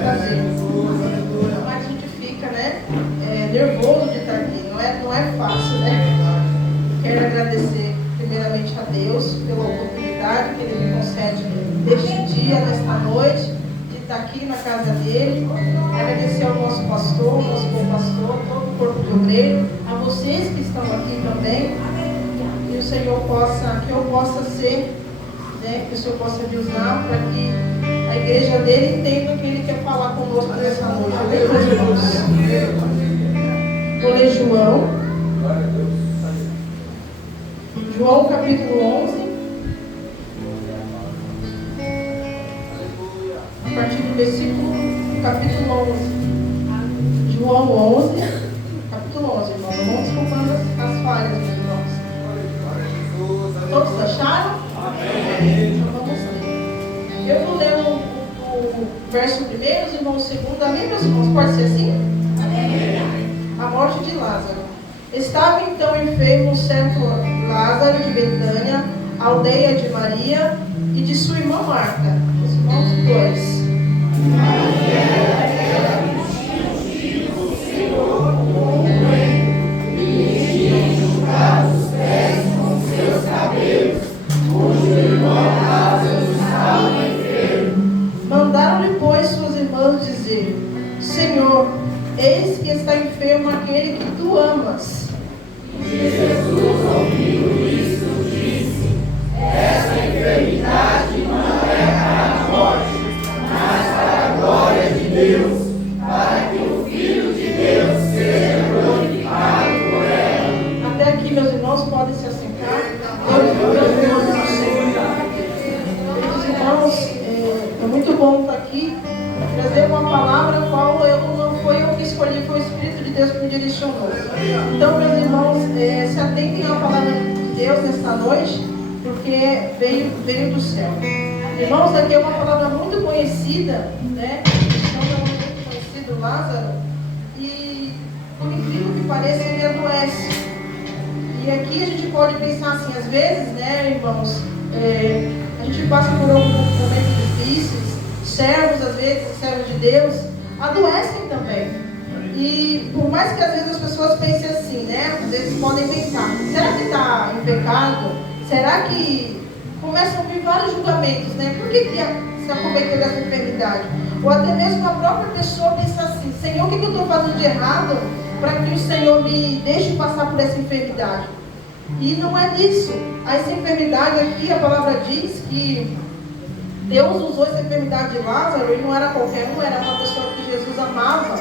prazer. Mas a gente fica, né, nervoso de estar aqui. Não é fácil, né? Quero agradecer primeiramente a Deus pela oportunidade que Ele me concede deste dia, nesta noite, de estar aqui na casa dele. Agradecer ao nosso pastor, nosso co-pastor, todo o corpo de obreiro, a vocês que estão aqui também. Que o Senhor possa, que eu possa ser, né, que o Senhor possa me usar para que a igreja dele entenda o que Ele quer falar conosco nessa noite. Amém, meus irmãos? Vou ler João capítulo 11, a partir do versículo, capítulo 11. João 11, capítulo 11, irmãos. Vamos desculpando as falhas, meus irmãos. Todos acharam? Amém. Então vamos ler. Eu vou ler o verso primeiro, os irmãos segundo. Amém, meus irmãos? Pode ser assim? Amém. A morte de Lázaro. Estava então enfermo um certo Lázaro de Betânia, aldeia de Maria e de sua irmã Marta. Os irmãos dois. Mandaram-lhe, pois, suas irmãs dizer: Senhor, eis que está enfermo aquele que tu amas. E Jesus, ouvindo isso, disse: esta enfermidade não é para a morte, mas para a glória de Deus, para que o Filho de Deus seja glorificado por ela. Até aqui, meus irmãos, podem se assentar. Meus irmãos, é muito bom estar aqui, trazer uma palavra a qual não foi eu que escolhi, foi o Espírito de Deus que me direcionou. Então, meus irmãos, se atentem à palavra de Deus nesta noite, porque veio do céu. Irmãos, aqui é uma palavra muito conhecida, né? Então, é muito conhecido Lázaro, e por incrível que pareça, ele adoece. E aqui a gente pode pensar assim, às vezes, né, irmãos, a gente passa por alguns momentos difíceis, servos, às vezes, servos de Deus, adoecem também. E por mais que às vezes as pessoas pensem assim, né, às vezes podem pensar, será que está em pecado? Será que começam a vir vários julgamentos, né? Por que está cometendo essa enfermidade? Ou até mesmo a própria pessoa pensa assim, Senhor, o que eu estou fazendo de errado para que o Senhor me deixe passar por essa enfermidade? E não é disso. Essa enfermidade aqui, a palavra diz que Deus usou essa enfermidade de Lázaro, e não era qualquer um, era uma pessoa que Jesus amava,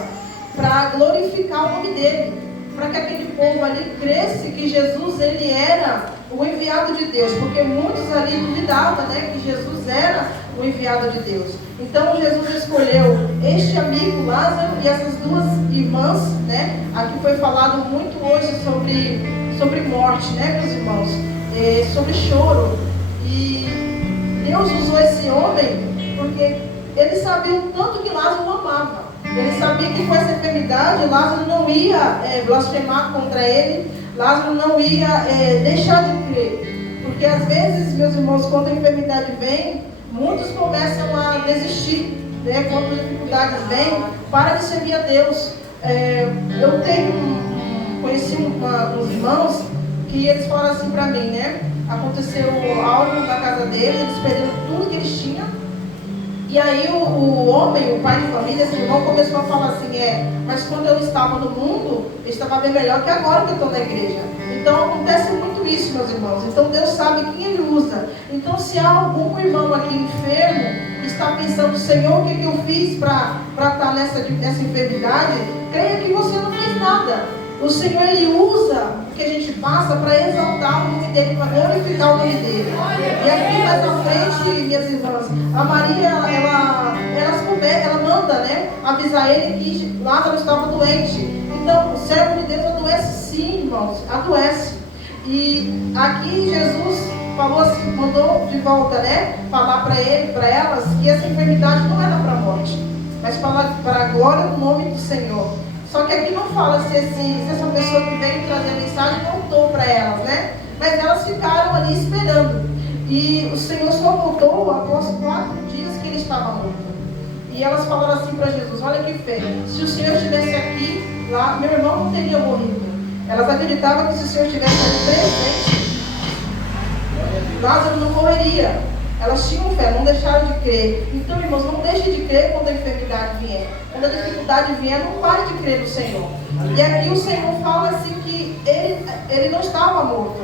para glorificar o nome dele, para que aquele povo ali cresce que Jesus, ele era o enviado de Deus, porque muitos ali duvidavam, né, que Jesus era o enviado de Deus. Então Jesus escolheu este amigo Lázaro e essas duas irmãs, né? Aqui foi falado muito hoje sobre morte, né, meus irmãos, sobre choro. E Deus usou esse homem porque ele sabia o tanto que Lázaro o amava. Ele sabia que com essa enfermidade Lázaro não ia blasfemar contra ele, Lázaro não ia deixar de crer. Porque às vezes, meus irmãos, quando a enfermidade vem, muitos começam a desistir, né? Quando as dificuldades vêm, para de servir a Deus. Eu conheci uns irmãos que eles falaram assim para mim, né? Aconteceu algo na casa deles, eles perderam tudo que eles tinham. E aí o homem, o pai de família, esse irmão, começou a falar assim, mas quando eu estava no mundo, eu estava bem melhor que agora que eu estou na igreja. Então acontece muito isso, meus irmãos. Então Deus sabe quem Ele usa. Então se há algum irmão aqui enfermo, está pensando, Senhor, o que eu fiz para estar nessa enfermidade? Creia que você não fez nada. O Senhor, Ele usa o que a gente passa para exaltar o nome dEle, para glorificar o nome dEle. E aqui mais à frente, minhas irmãs, a Maria, ela manda, né, avisar ele que Lázaro estava doente. Então, o servo de Deus adoece sim, irmãos, adoece. E aqui Jesus falou assim, mandou de volta, né, falar para elas, que essa enfermidade não era para a morte, mas para a glória do nome do Senhor. Só que aqui não fala se essa pessoa que veio trazer a mensagem voltou para elas, né? Mas elas ficaram ali esperando. E o Senhor só voltou após 4 dias que ele estava morto. E elas falaram assim para Jesus: olha que fé, se o Senhor estivesse aqui, lá, meu irmão não teria morrido. Elas acreditavam que se o Senhor estivesse aqui presente, Lázaro não morreria. Elas tinham fé, não deixaram de crer. Então, irmãos, não deixe de crer quando a enfermidade vier. Quando a dificuldade vier, não pare de crer no Senhor. E aqui o Senhor fala assim que ele não estava morto,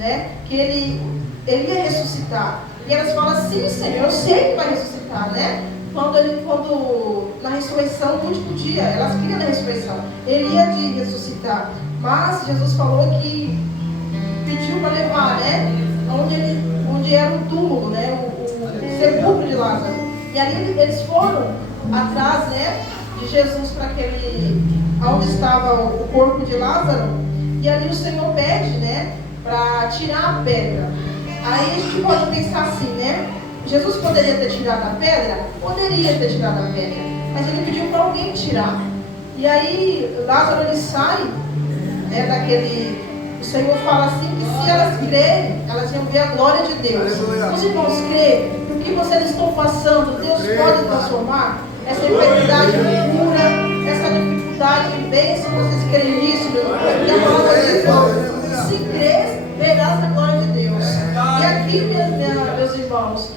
né? Que ele ia ressuscitar. E elas falam assim: Senhor, eu sei que vai ressuscitar, né? Quando na ressurreição, no último dia, elas queriam na ressurreição, ele ia de ressuscitar. Mas Jesus falou que pediu para levar, né? Onde era o túmulo, né? O sepulcro de Lázaro. E ali eles foram atrás, né, de Jesus para onde estava o corpo de Lázaro. E ali o Senhor pede, né, para tirar a pedra. Aí a gente pode pensar assim, né? Jesus poderia ter tirado a pedra? Poderia ter tirado a pedra. Mas ele pediu para alguém tirar. E aí Lázaro ele sai, né, daquele... O Senhor fala assim que se elas crerem, elas iam ver a glória de Deus. Os irmãos creem, o que vocês estão passando, Deus pode transformar essa enfermidade em cura, essa dificuldade em bênção. Vocês creem nisso, meu irmão? E a palavra de Deus: se crês, verás a glória de Deus. E aqui, meus irmãos,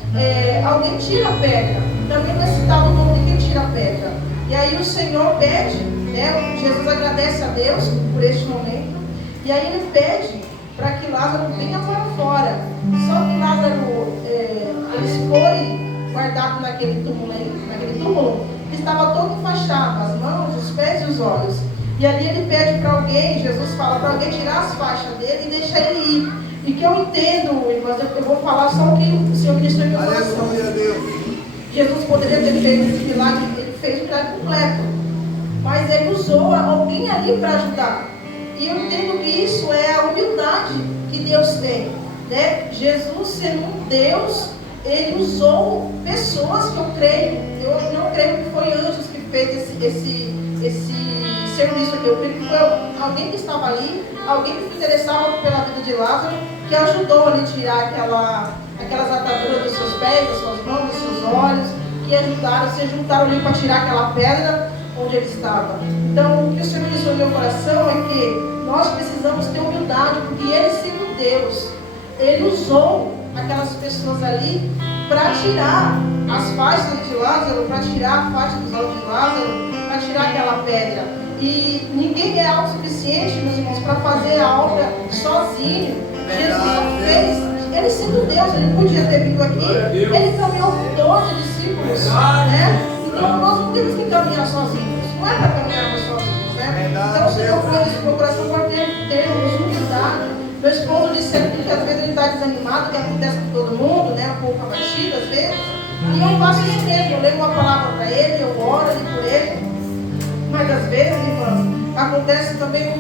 alguém tira a pedra. Também não é citado o nome de quem tira a pedra. E aí o Senhor pede, né? Jesus agradece a Deus por este momento. E aí ele pede para que Lázaro venha para fora. Só que Lázaro, ele foi guardado naquele túmulo, estava todo enfaixado, as mãos, os pés e os olhos. E ali ele pede para alguém, Jesus fala para alguém tirar as faixas dele e deixar ele ir. E que eu entendo, irmãos, eu vou falar só o que o Senhor ministrou em meu coração. Jesus poderia ter feito esse milagre, ele fez o milagre completo. Mas ele usou alguém ali para ajudar. E eu entendo que isso é a humildade que Deus tem, né? Jesus, sendo um Deus, ele usou pessoas que eu não creio que foi anjos que fez esse serviço aqui. Eu creio que foi alguém que estava ali, alguém que se interessava pela vida de Lázaro, que ajudou ele a tirar aquelas ataduras dos seus pés, das suas mãos, dos seus olhos, que se juntaram ali para tirar aquela pedra onde ele estava. Então, o que o Senhor disse no meu coração é que nós precisamos ter humildade, porque ele, sendo Deus, ele usou aquelas pessoas ali para tirar as faixas de Lázaro, para tirar a faixa dos olhos de Lázaro, para tirar aquela pedra. E ninguém é autossuficiente, meus irmãos, para fazer a obra sozinho. Jesus não fez. Ele, sendo Deus, ele podia ter vindo aqui, ele caminhou com 12 discípulos, né? Então nós não temos que caminhar sozinhos, não é para caminharmos sozinhos, né? Então o Senhor falou isso no meu coração para termos humildade. Meu esposo disse sempre que às vezes ele está desanimado, que acontece com todo mundo, né? Um pouco abatido às vezes. E eu faço isso mesmo, eu leio uma palavra para ele, eu oro ali por ele. Mas às vezes, irmãos, acontece também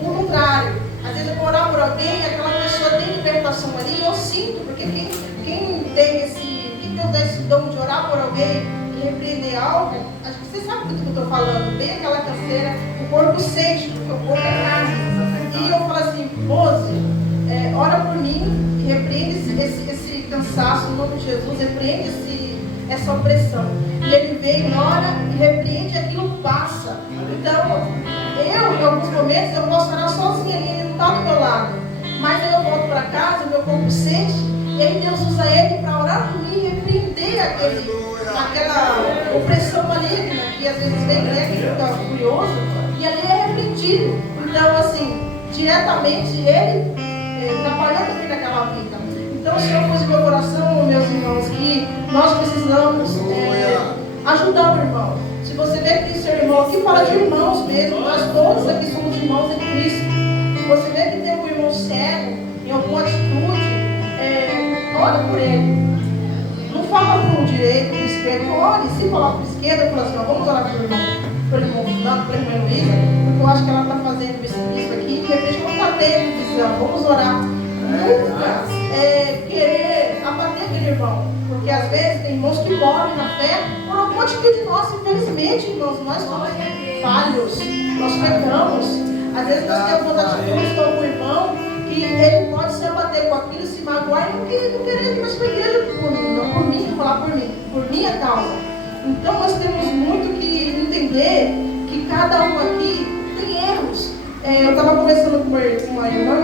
o contrário. Às vezes eu vou orar por alguém, aquela pessoa tem libertação ali, e eu sinto, porque quem Deus dá esse dom de orar por alguém e repreender algo, acho que você sabe do que eu estou falando, bem aquela canseira, o corpo sente, porque o corpo é carne. E eu falo assim: Rose, ora por mim e repreende esse cansaço, no nome de Jesus, repreende essa opressão. E ele vem, ora e repreende, aquilo passa. Então, em alguns momentos, eu posso orar sozinha, ele não está do meu lado. Mas aí eu volto para casa, o meu corpo sente, e aí Deus usa ele para orar por mim e repreender aquela opressão maligna que às vezes vem, né, que fica furioso, e ali é repreendido. Então, assim, diretamente ele trabalhou também naquela vida. Então o Senhor pôs em meu coração, meus irmãos, que nós precisamos ajudar o irmão. Se você vê que seu irmão, aqui fala de irmãos mesmo, nós todos aqui somos irmãos em Cristo. Se você vê que tem um irmão cego em alguma atitude, ore por ele. Não fala para o direito, para o esquerdo, ore. Se falar para o esquerdo, fala assim: vamos orar para o irmão Fulano, para a irmã Luísa, porque eu acho que ela está fazendo isso aqui, de repente não está tendo visão, vamos orar. Nunca querer abater aquele irmão, porque às vezes tem irmãos que morrem na fé por alguma atitude nossa. Infelizmente, irmãos, nós somos falhos, nós pecamos. Às vezes nós temos atitudes com algum irmão que ele pode se abater com aquilo, se magoar e não querer vir mais para a igreja por mim, falar por mim, por minha causa. Então nós temos muito que entender que cada um aqui tem erros. Eu estava conversando com uma irmã,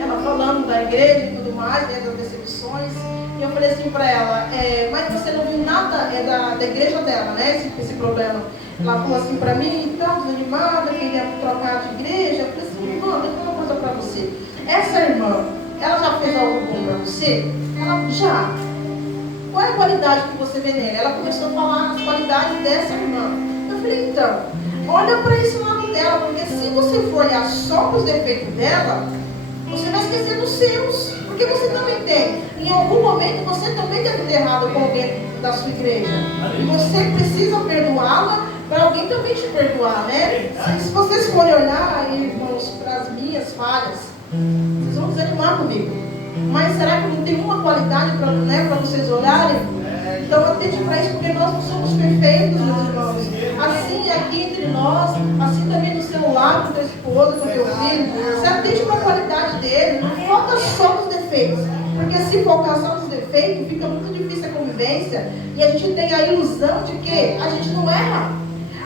ela falando da igreja e tudo mais, das decepções, e eu falei assim para ela, mas você não viu nada da igreja dela, né, esse problema. Ela falou assim para mim, então, desanimada, queria trocar de igreja. Eu falei assim, irmã, deixa eu falar uma coisa para você. Essa irmã, ela já fez algo bom para você? Ela já. Qual é a qualidade que você vê nela? Ela começou a falar as qualidades dessa irmã. Eu falei, então, olha para esse lado dela, porque se você for olhar só para os defeitos dela, você vai esquecer dos seus, porque você também tem. Em algum momento você também deve ter errado com alguém da sua igreja. E você precisa perdoá-la para alguém também te perdoar, né? Se vocês forem olhar, irmãos, para as minhas falhas, vocês vão desanimar comigo. Mas será que não tem uma qualidade para vocês olharem? Então atente para isso, porque nós não somos perfeitos, meus irmãos. Assim aqui entre nós, assim também no seu lar, com teu esposo, com teu filho. Se atente para a qualidade dele, não foca só nos defeitos. Porque se focar só nos defeitos, fica muito difícil a convivência. E a gente tem a ilusão de que a gente não erra.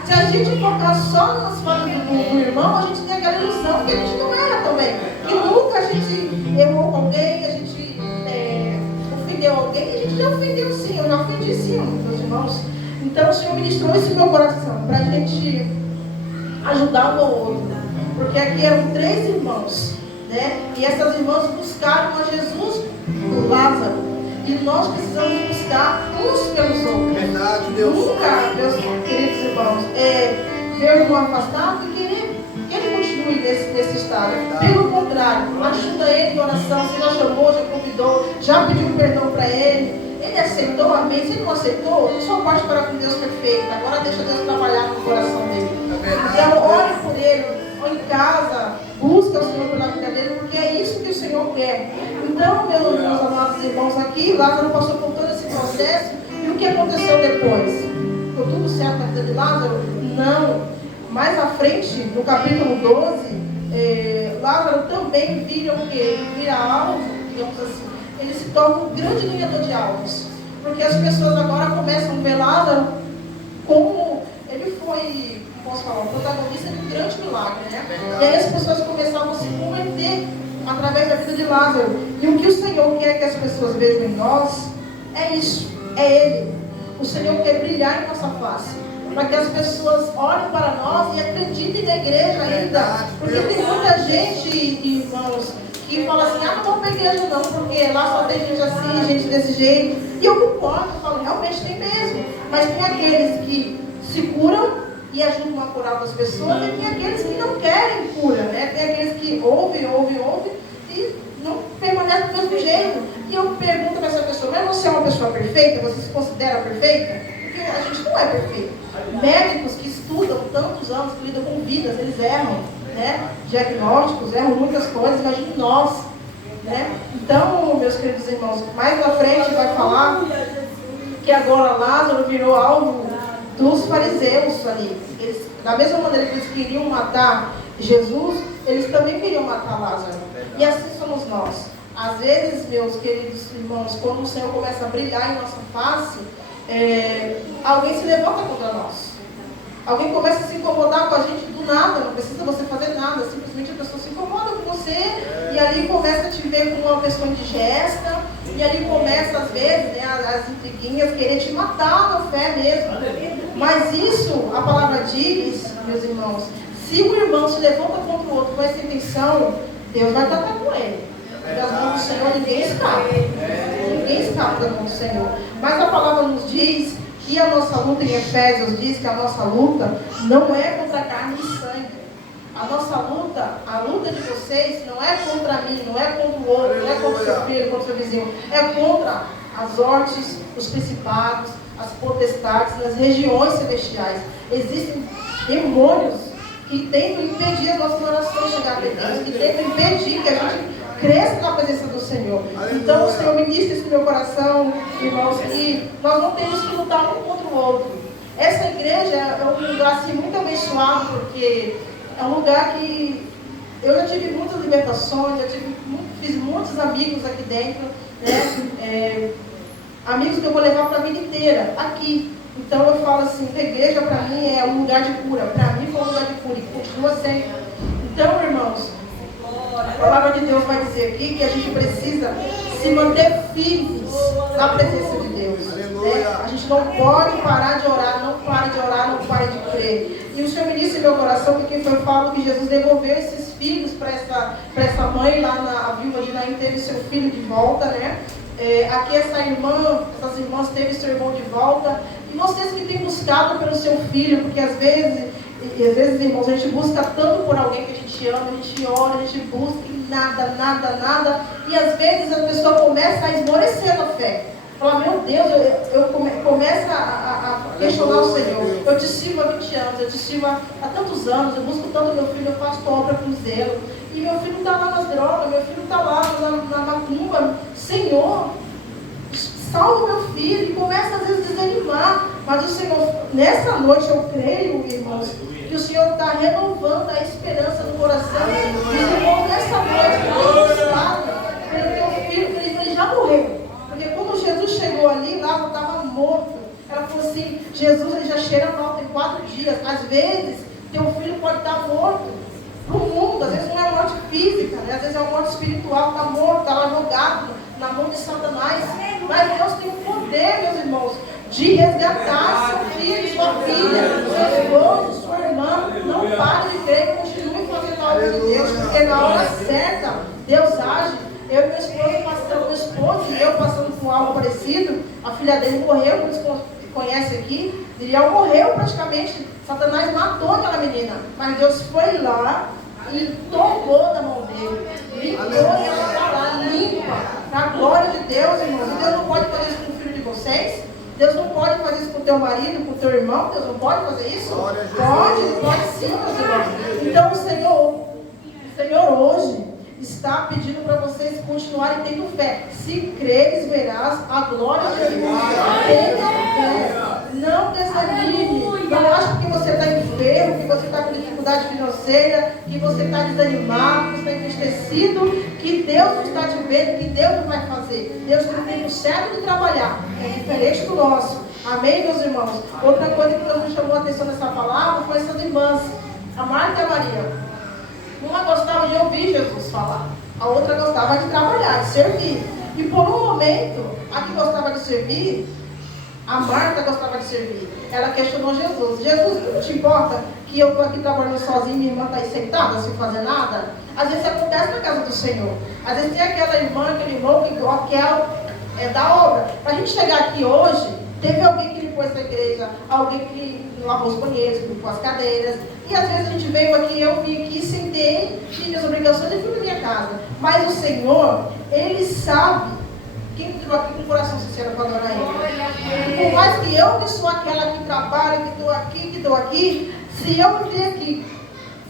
Se a gente focar só nas falhas do irmão, a gente tem aquela ilusão que a gente não erra também. E nunca a gente errou com alguém, a gente ofendeu alguém, e a gente já ofendeu sim, eu já ofendi sim, meus irmãos. Então o Senhor ministrou isso no meu coração, para a gente ajudar um ao outro. Porque aqui eram 3 irmãos, né? E essas irmãs buscaram a Jesus por Lázaro. E nós precisamos buscar uns pelos outros. Verdade, Deus. Nunca, meus queridos irmãos, ver o irmão afastado e querer que ele continue nesse estado. Pelo contrário, ajuda ele em oração. Se já chamou, já convidou, já pediu perdão para ele. Ele aceitou, amém. Se ele não aceitou, só pode parar com Deus perfeito. Agora deixa Deus trabalhar no coração dele. Então, ore por ele, ore em casa, busca o Senhor pela vida dele, porque é isso que o Senhor quer. Então, meus amados irmãos aqui, Lázaro passou por todo esse processo, e o que aconteceu depois? Ficou tudo certo na vida de Lázaro? Não. Mais à frente, no capítulo 12, Lázaro também vira o quê? Vira alvo, digamos assim. Ele se torna um grande ganhador de alvos. Porque as pessoas agora começam a ver Lázaro como ele foi, posso falar, o protagonista de um grande milagre, né? E aí as pessoas começavam a se converter através da vida de Lázaro. E o que o Senhor quer que as pessoas vejam em nós é isso, é Ele. O Senhor quer brilhar em nossa face, para que as pessoas olhem para nós e acreditem na igreja ainda. Porque tem muita gente, irmãos, que fala assim, não vou para a igreja não, porque lá só tem gente assim, gente desse jeito. E eu concordo, eu falo, realmente tem mesmo. Mas tem aqueles que se curam e ajudam a curar outras pessoas, e tem aqueles que não querem cura, né? Tem aqueles que ouvem e não permanecem do mesmo jeito. E eu pergunto para essa pessoa, mas você é uma pessoa perfeita? Você se considera perfeita? Porque a gente não é perfeito. Médicos que estudam tantos anos, que lidam com vidas, eles erram, né? Diagnósticos, erram muitas coisas, imagine nós, né? Então, meus queridos irmãos, mais à frente vai falar que agora Lázaro virou alvo dos fariseus ali. Eles, da mesma maneira que eles queriam matar Jesus, eles também queriam matar Lázaro. E assim somos nós. Às vezes, meus queridos irmãos, quando o Senhor começa a brilhar em nossa face, alguém se levanta contra nós. Alguém começa a se incomodar com a gente do nada, não precisa você fazer nada, simplesmente a pessoa se incomoda com você e ali começa a te ver como uma pessoa indigesta, e ali começa às vezes, né, as intriguinhas, querer te matar na fé mesmo. Mas isso, a palavra diz, meus irmãos, se o irmão se levanta contra o outro com essa intenção, Deus vai tratar com ele. Das mãos do Senhor ninguém escapa. Ninguém escapa da mão do Senhor. Mas a palavra nos diz que a nossa luta, em Efésios diz que a nossa luta não é contra carne e sangue. A nossa luta, a luta de vocês não é contra mim, não é contra o outro, não é contra o seu filho, contra o seu vizinho. É contra as hortes, os principados, as potestades, nas regiões celestiais. Existem demônios que tentam impedir as nossas orações chegar até Deus, que tentam impedir que a gente cresça na presença do Senhor. Então o Senhor ministra isso no meu coração, irmãos, que nós não temos que lutar um contra o outro. Essa igreja é um lugar assim, muito abençoado, porque é um lugar que eu já tive muitas libertações, fiz muitos amigos aqui dentro, né? Amigos que eu vou levar para a vida inteira, aqui. Então eu falo assim, que a igreja para mim é um lugar de cura. Para mim foi um lugar de cura e continua sendo. Então, irmãos, a palavra de Deus vai dizer aqui que a gente precisa se manter firmes na presença de Deus. Né? A gente não pode parar de orar, não pare de orar, não pare de crer. E o Senhor me disse em meu coração que quem foi falo que Jesus devolveu esses filhos para essa mãe lá na viúva de Naim, teve seu filho de volta, né? Aqui essas irmãs teve seu irmão de volta. E vocês que têm buscado pelo seu filho, porque às vezes, irmãos, a gente busca tanto por alguém que a gente ama, a gente ora, a gente busca e nada. E às vezes a pessoa começa a esmorecer na fé. Fala, meu Deus, eu começo a questionar o Senhor. Eu te sirvo há 20 anos, eu te sirvo há tantos anos, eu busco tanto meu filho, eu faço tua obra com zelo. E meu filho está lá nas drogas, meu filho está lá na macumba. Senhor, salva meu filho. E começa às vezes a desanimar. Mas o Senhor, nessa noite eu creio, irmãos, que o Senhor está renovando a esperança no coração. E irmão, nessa noite, pelo teu filho, ele já morreu. Porque quando Jesus chegou ali, Lázaro estava morto. Ela falou assim, Jesus ele já cheira mal, tem 4 dias. Às vezes, teu filho pode estar morto para o mundo. Às vezes não é morte física, né? Às vezes é uma morte espiritual, está morto, está lá jogado na mão de Satanás. Mas Deus tem o poder, meus irmãos, de resgatar seu filho, sua filha, seu esposo, sua irmã. Não pare de crer, continue fazendo a obra de Deus, porque na hora certa, Deus age. Eu e meu esposo e eu passando por algo parecido, a filha dele morreu, muitos conhecem aqui, Miriam morreu praticamente, Satanás matou aquela menina, mas Deus foi lá e tomou da mão dele, limpou e ela está lá, limpa, para a glória de Deus, irmãos. E Deus não pode fazer isso com o filho de vocês? Deus não pode fazer isso com o teu marido, com o teu irmão? Deus não pode fazer isso? Pode sim, meus irmãos. Então o Senhor hoje está pedindo para vocês continuarem tendo fé. Se creres, verás a glória de Deus. Tenha fé. Não desanime. Não ache que você está enfermo, que você está com dificuldade financeira, que você está desanimado, que você está entristecido, que Deus não está te vendo, que Deus não vai fazer. Deus tem um tempo certo de trabalhar. É diferente do nosso. Amém, meus irmãos? Outra coisa que Deus me chamou a atenção nessa palavra foi essas irmãs, a Marta e a Maria. Uma gostava de ouvir Jesus falar, a outra gostava de trabalhar, de servir. E por um momento, a que gostava de servir, a Marta gostava de servir. Ela questionou Jesus. Jesus, não te importa que eu estou aqui trabalhando sozinha e minha irmã está aí sentada, sem fazer nada? Às vezes acontece na casa do Senhor. Às vezes tem aquela irmã, aquele irmão que é da obra. Para a gente chegar aqui hoje, teve alguém que limpou essa igreja, alguém que lavou os banheiros, que limpou as cadeiras. E às vezes a gente veio aqui, eu vim aqui, sentei, fiz minhas obrigações e fui para minha casa. Mas o Senhor, Ele sabe quem entrou aqui com o coração sincero para adorar Ele. E por mais que eu que sou aquela que trabalha, que estou aqui, se eu vir aqui,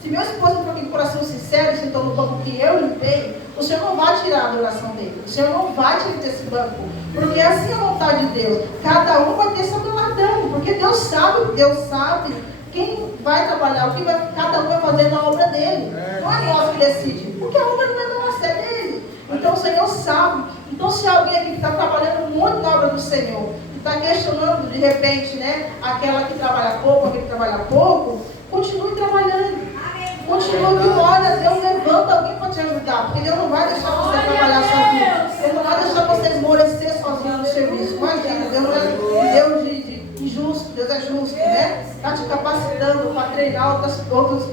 se meu esposo entrou aqui com o coração sincero e sentou no banco que eu limpei, o Senhor não vai tirar a adoração dele. O Senhor não vai tirar desse banco. Porque assim é a vontade de Deus. Cada um vai ter seu galardão. Porque Deus sabe quem vai trabalhar, o que cada um vai fazer na obra dele. Não é nós que decide. Porque a obra não é nossa, é dele. Então o Senhor sabe. Então se alguém aqui que está trabalhando muito na obra do Senhor, e está questionando de repente, né, aquela que trabalha pouco, aquele que trabalha pouco, continue trabalhando. Continua que olha, Deus levanta alguém para te ajudar, porque Deus não vai deixar você trabalhar sozinho. Deus não vai deixar você esmorecer sozinho no serviço. Imagina, Deus não é Deus de injusto, Deus é justo, né? Está te capacitando para treinar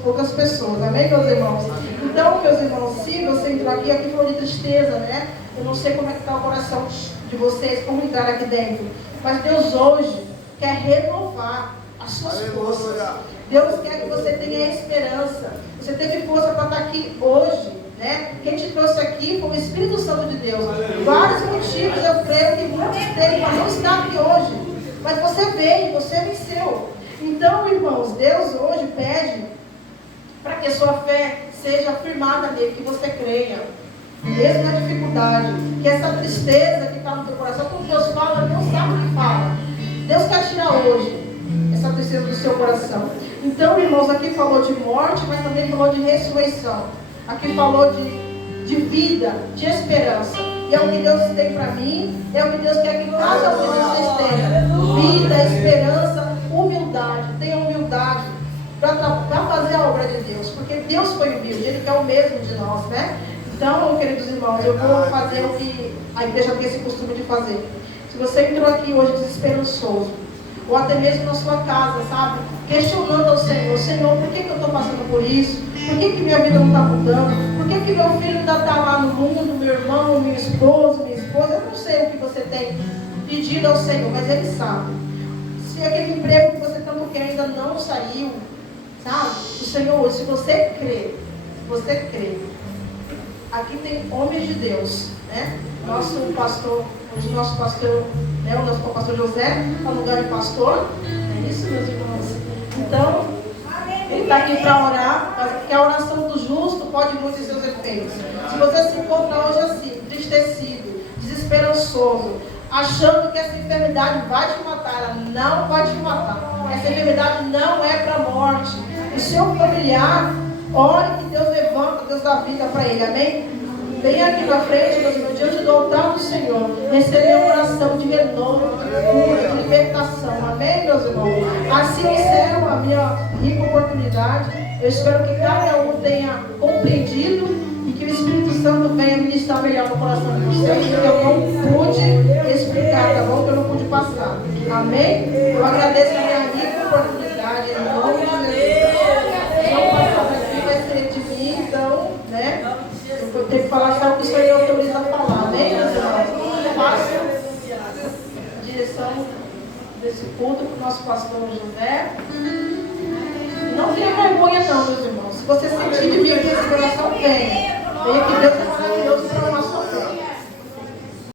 outras pessoas. Amém, meus irmãos? Então, meus irmãos, se você entrar aqui falou de tristeza, né? Eu não sei como é que está o coração de vocês, como entrar aqui dentro. Mas Deus hoje quer renovar as suas forças. Deus quer que você tenha esperança. Você teve força para estar aqui hoje, né? Quem te trouxe aqui foi o Espírito Santo de Deus. Vários motivos eu creio que muitos têm para não estar aqui hoje. Mas você veio, você venceu. Então, irmãos, Deus hoje pede para que a sua fé seja firmada nele, que você creia. Mesmo na dificuldade, que essa tristeza que está no teu coração, quando Deus fala, Deus sabe o que fala. Deus quer tirar hoje essa tristeza do seu coração. Então, irmãos, aqui falou de morte, mas também falou de ressurreição. Aqui falou de vida, de esperança. E é o que Deus tem para mim, é o que Deus quer que cada um de vocês tenha. Vida, esperança, humildade. Tenha humildade para fazer a obra de Deus. Porque Deus foi humilde, Ele quer o mesmo de nós, né? Então, queridos irmãos, eu vou fazer o que a igreja tem esse costume de fazer. Se você entrou aqui hoje desesperançoso, ou até mesmo na sua casa, sabe? Questionando ao Senhor, Senhor, por que eu estou passando por isso? Por que minha vida não está mudando? Por que meu filho ainda está lá no mundo, meu irmão, minha esposa? Eu não sei o que você tem pedido ao Senhor, mas Ele sabe. Se aquele emprego que você tanto quer ainda não saiu, sabe? O Senhor, se você crê, aqui tem homens de Deus, né? Nosso pastor, o nosso pastor José, está no lugar de pastor. É isso, meus irmãos? Então, ele está aqui para orar, porque a oração do justo pode muito em seus efeitos. Se você se encontra hoje assim, entristecido, desesperançoso, achando que essa enfermidade vai te matar, ela não vai te matar. Essa enfermidade não é para a morte. O seu familiar, ore que Deus levanta, Deus dá vida para ele, amém? Vem aqui na frente, meus irmãos, diante do altar do Senhor, receber uma oração de renovo, de cura, de libertação, amém, meus irmãos? Assim encerro a minha rica oportunidade. Eu espero que cada um tenha compreendido e que o Espírito Santo venha ministrar melhor no coração de vocês, que eu não pude explicar, tá bom? Que eu não pude passar, amém? Eu agradeço a minha rica oportunidade, em nome de Jesus. Não passar daqui vai ser de mim, então, né? Eu tenho que falar só o que o Senhor autoriza a falar, amém? Faço a direção desse culto para o nosso pastor José. Não tenha vergonha não, meus irmãos. Se você sentir de mim aqui esse coração, venha. Venha que Deus